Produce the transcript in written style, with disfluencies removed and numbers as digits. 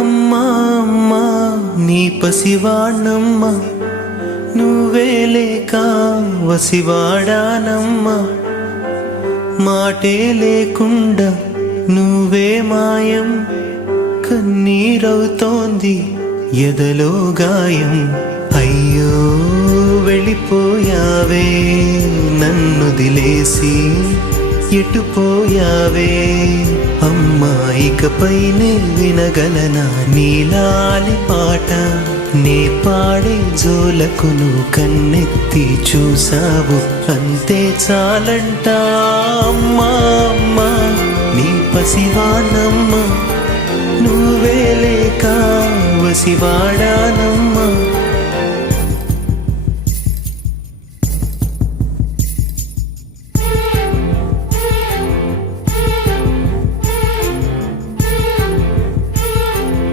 అమ్మా అమ్మా నీ పసివాణ్ణమ్మా, నువ్వే లేక వసివాడానమ్మా. మాటే లేకుండా నువ్వే మాయం, కన్నీరవుతోంది ఎదలో గాయం. అయ్యో వెళ్ళిపోయావే నన్ను దిలేసి, ఎటుపోయావే అమ్మా. ఇకపైనే వినగలనా నీలాలి పాట, నే పాడే జోలకు నువ్వు కన్నెత్తి చూసావు, అంతే చాలంట. అమ్మా అమ్మా నీ పసివానమ్మా, నువ్వే లేక వసివాడా